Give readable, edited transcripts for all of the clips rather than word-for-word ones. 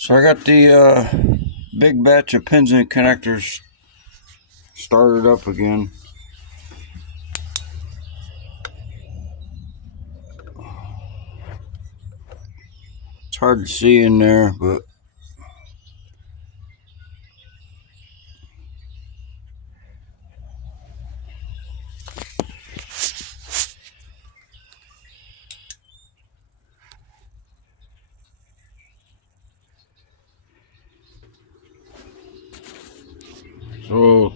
So I got the big batch of pins and connectors started up again. It's hard to see in there, but so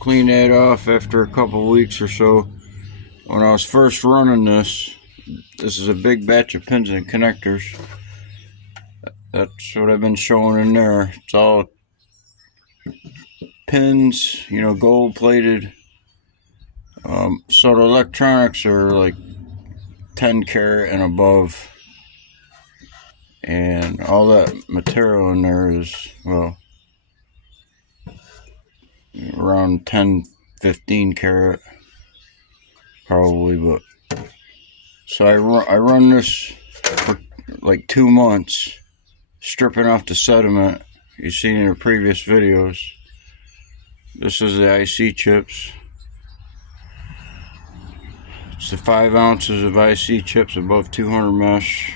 clean that off after a couple weeks or so. When I was first running this is a big batch of pins and connectors. That's what I've been showing in there. It's all pins, gold plated. So the electronics are like 10 karat and above. And all that material in there is, well, around 10-15 karat probably. But so I run this for like 2 months, stripping off the sediment you've seen in the previous videos. This is the IC chips. It's the 5 ounces of IC chips above 200 mesh.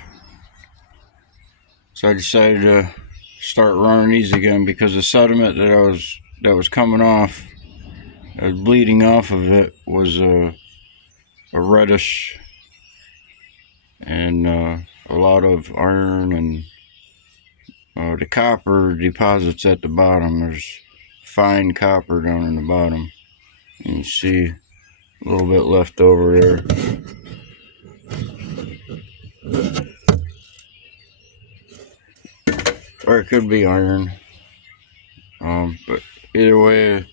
So I decided to start running these again because the sediment that was coming off, bleeding off of it, was a reddish and a lot of iron, and the copper deposits at the bottom. There's fine copper down in the bottom, and you see a little bit left over there. Or it could be iron, but either way,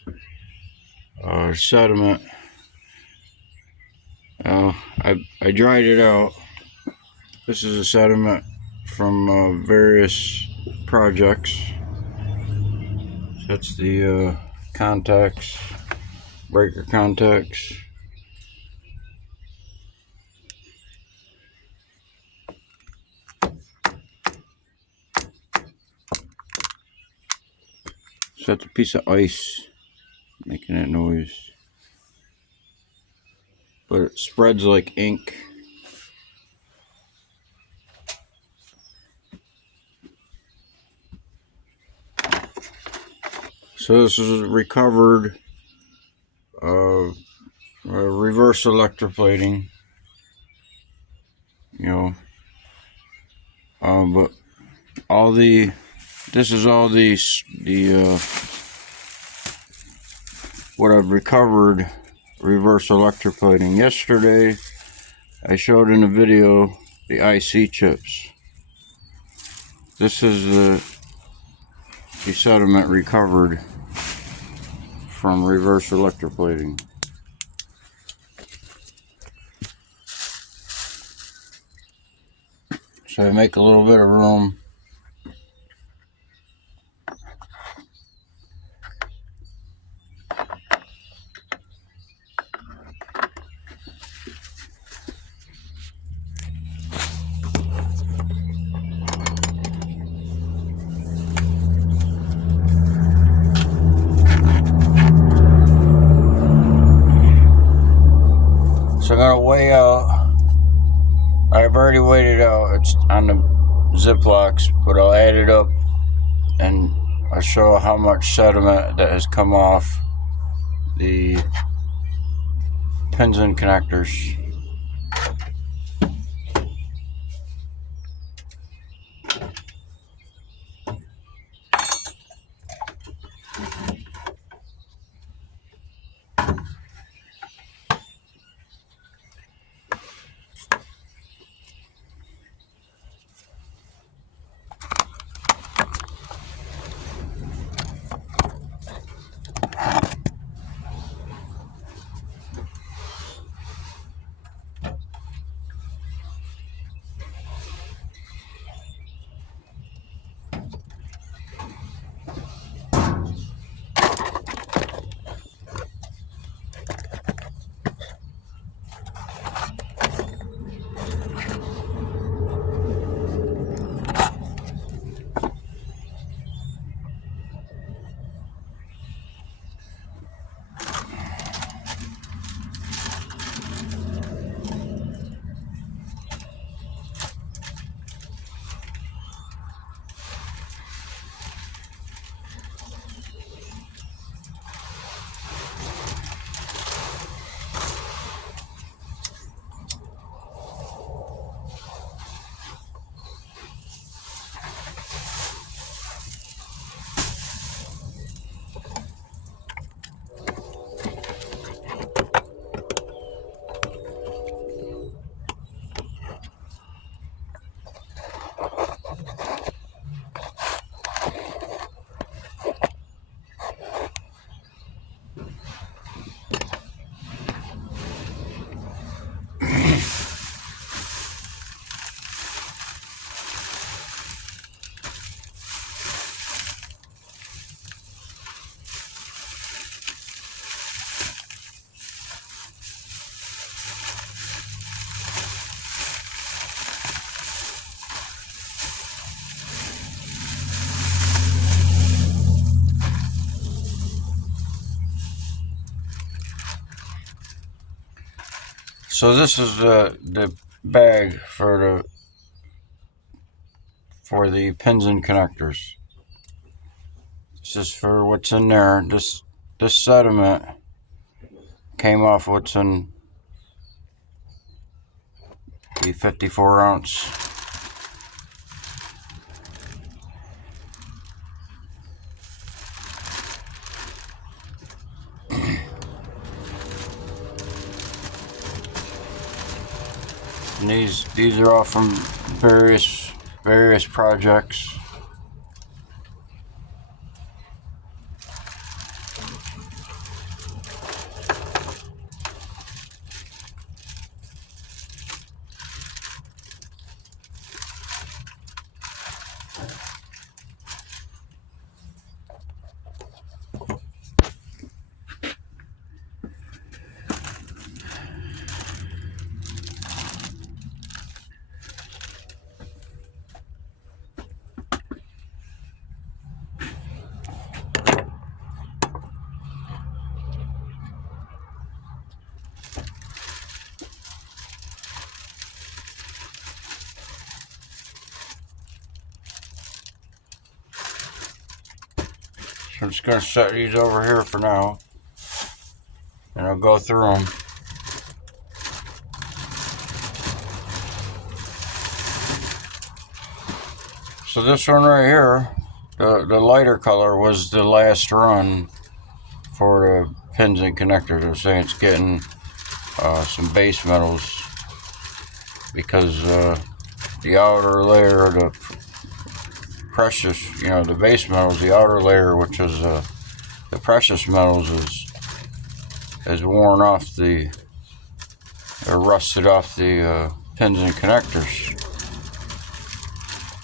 sediment. I dried it out. This is a sediment from various projects. That's the contacts, breaker contacts. So that's a piece of ice making that noise, but it spreads like ink. So this is recovered reverse electroplating, but this is all the what I've recovered reverse electroplating. Yesterday I showed in a video the IC chips. This is the sediment recovered from reverse electroplating. So I make a little bit of room. So I'm gonna weigh out. I've already weighed it out. It's on the Ziplocs, but I'll add it up and I'll show how much sediment that has come off the pins and connectors. So this is the bag for the pins and connectors. This is for what's in there. This sediment came off what's in the 54 ounce. And these are all from various projects. So I'm just going to set these over here for now, and I'll go through them. So this one right here, the lighter color was the last run for the pins and connectors. They're saying it's getting some base metals because the outer layer, the precious, the base metals, the outer layer, which is the precious metals, is worn off or rusted off the pins and connectors,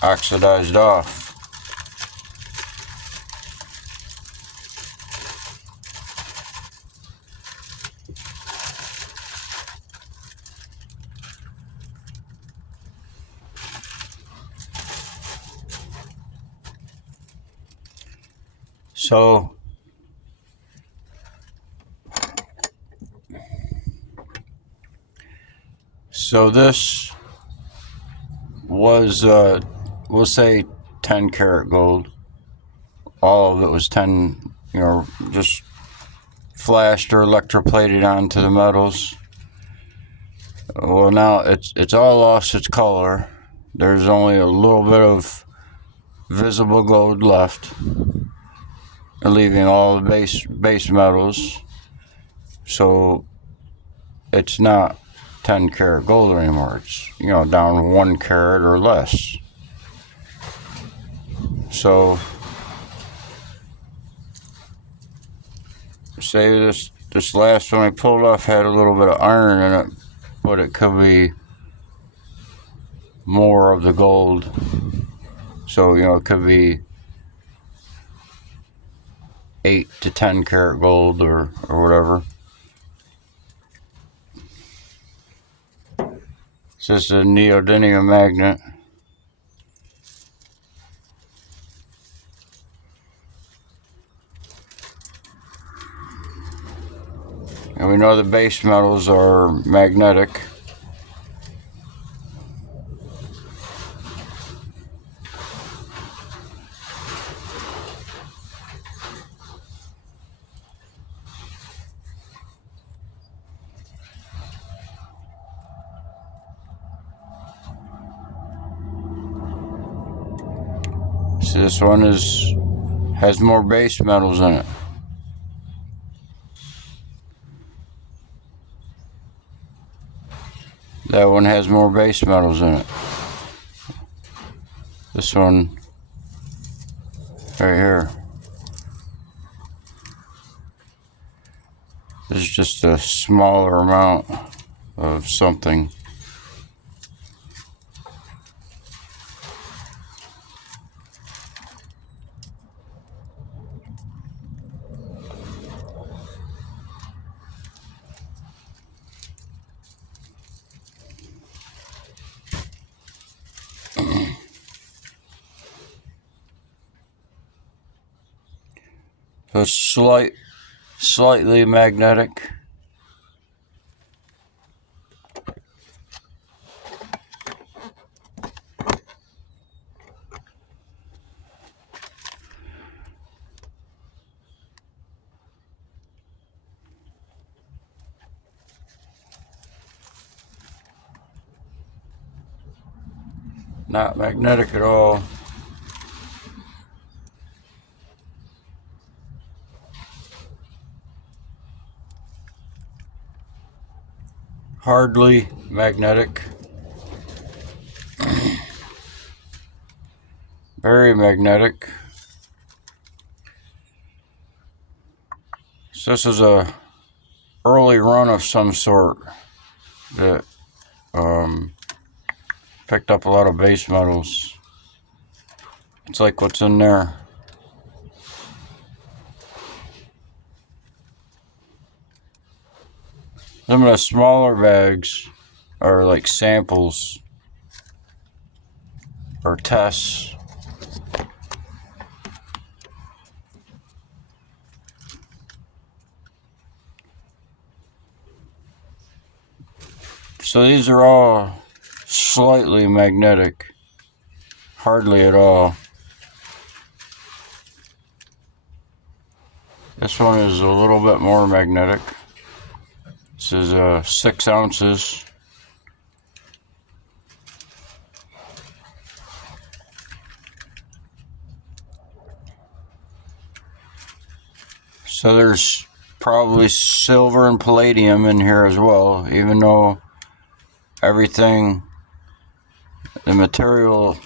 oxidized off. So this was, we'll say 10 karat gold. All of it was 10, just flashed or electroplated onto the metals. Well, now it's all lost its color. There's only a little bit of visible gold left, leaving all the base metals. So it's not 10 karat gold anymore. It's, down 1 karat or less. So say this last one I pulled off had a little bit of iron in it, but it could be more of the gold. So, it could be 8 to 10 karat gold or whatever. It's just a neodymium magnet. And we know the base metals are magnetic. So this one has more base metals in it. That one has more base metals in it. This one right here is just a smaller amount of something. So it's slightly magnetic. Not magnetic at all. Hardly magnetic. Very magnetic. So this is a early run of some sort that picked up a lot of base metals. It's like what's in there. Some of the smaller bags are like samples or tests. So these are all slightly magnetic, hardly at all. This one is a little bit more magnetic. This is 6 ounces. So there's probably silver and palladium in here as well, even though everything, the material,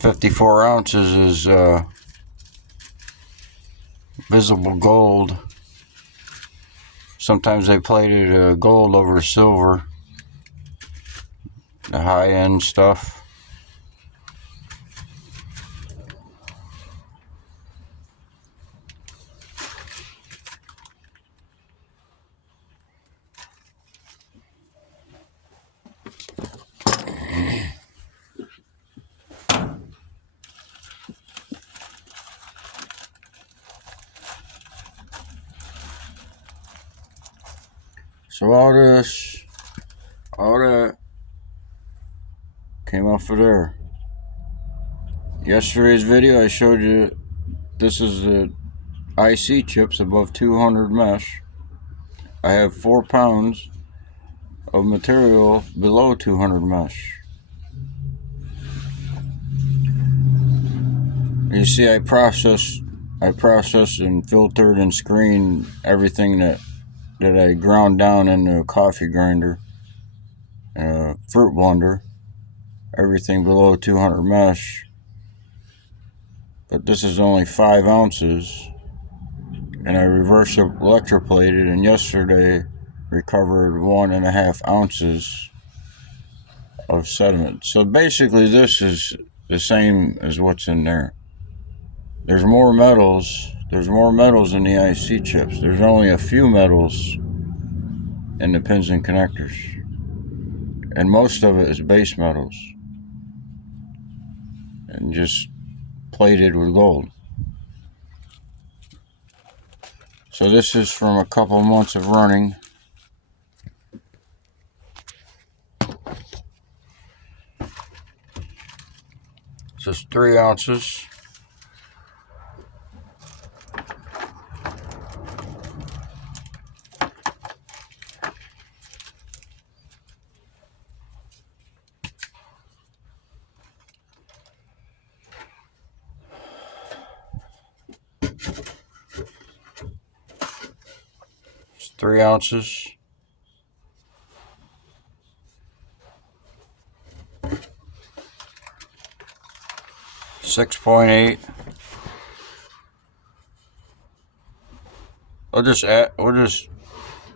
54 ounces is visible gold. Sometimes they plated gold over silver, the high-end stuff. So all that came off of there. Yesterday's video I showed you, this is the IC chips above 200 mesh. I have 4 pounds of material below 200 mesh. You see, I processed and filtered and screened everything that I ground down in the coffee grinder, fruit blender, everything below 200 mesh. But this is only 5 ounces, and I reverse electroplated, and yesterday recovered 1.5 ounces of sediment. So basically this is the same as what's in there. There's more metals in the IC chips. There's only a few metals in the pins and connectors, and most of it is base metals and just plated with gold. So this is from a couple months of running. Just 3 ounces. It's 3 ounces. .8. We'll just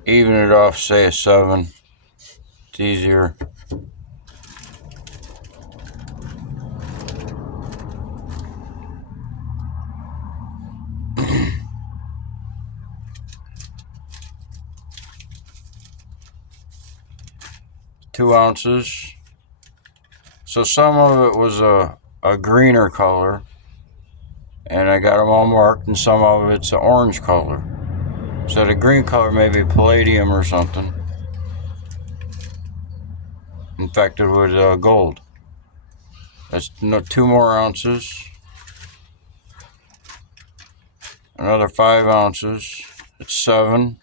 even it off, say a 7. It's easier. .2 ounces. So some of it was a greener color, and I got them all marked, and some of it's an orange color. So the green color may be palladium or something, infected with gold. That's 2 more ounces. Another 5 ounces. It's 7.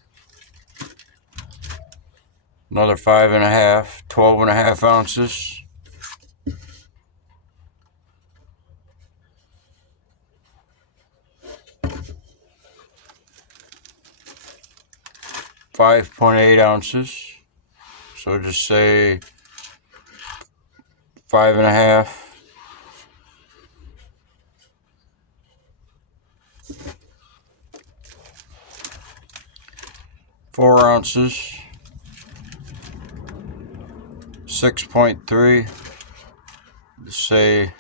Another 5.5. 12.5 ounces. 5.8 ounces. So just say 5.5. 4 ounces. 6.3. Just say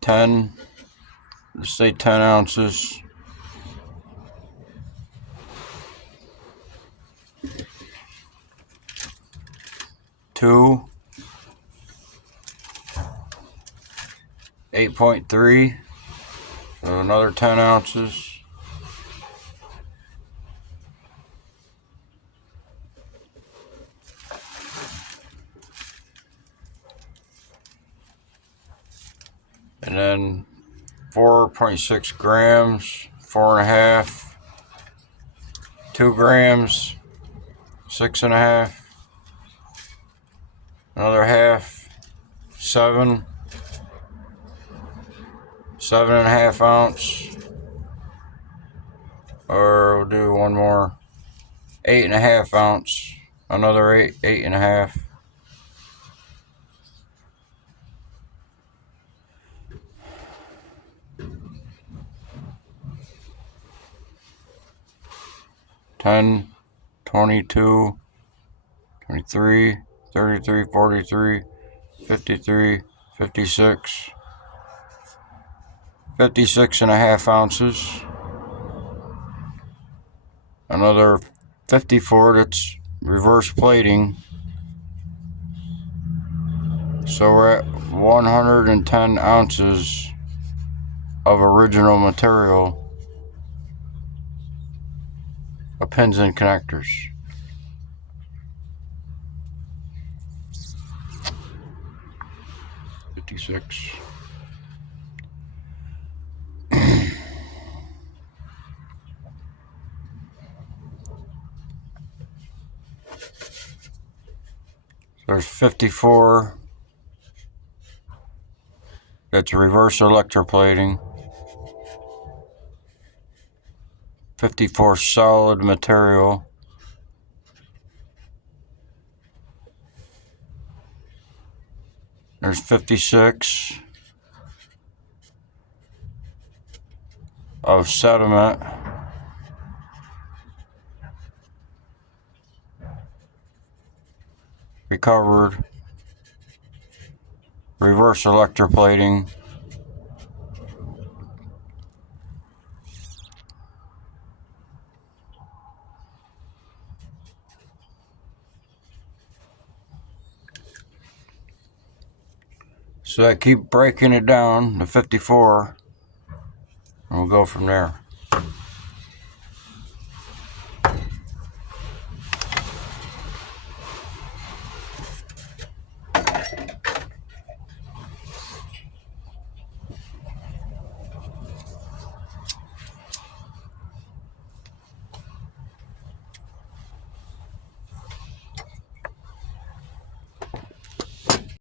10. Just say 10 ounces. 2. 8.3. So another 10 ounces. And then 4.6 grams, 4.5, 2 grams, 6.5, another half, 7, 7.5 ounce, or we'll do one more, 8.5 ounce, another 8.5. $10, $22, $23, $33, $43, $53, $56, 56.5 ounces, another 54 that's reverse plating. So we're at 110 ounces of original material of pins and connectors. $56. There's 54 that's reverse electroplating. 54 solid material. There's 56 of sediment. Recovered. Reverse electroplating. So I keep breaking it down to 54, and we'll go from there.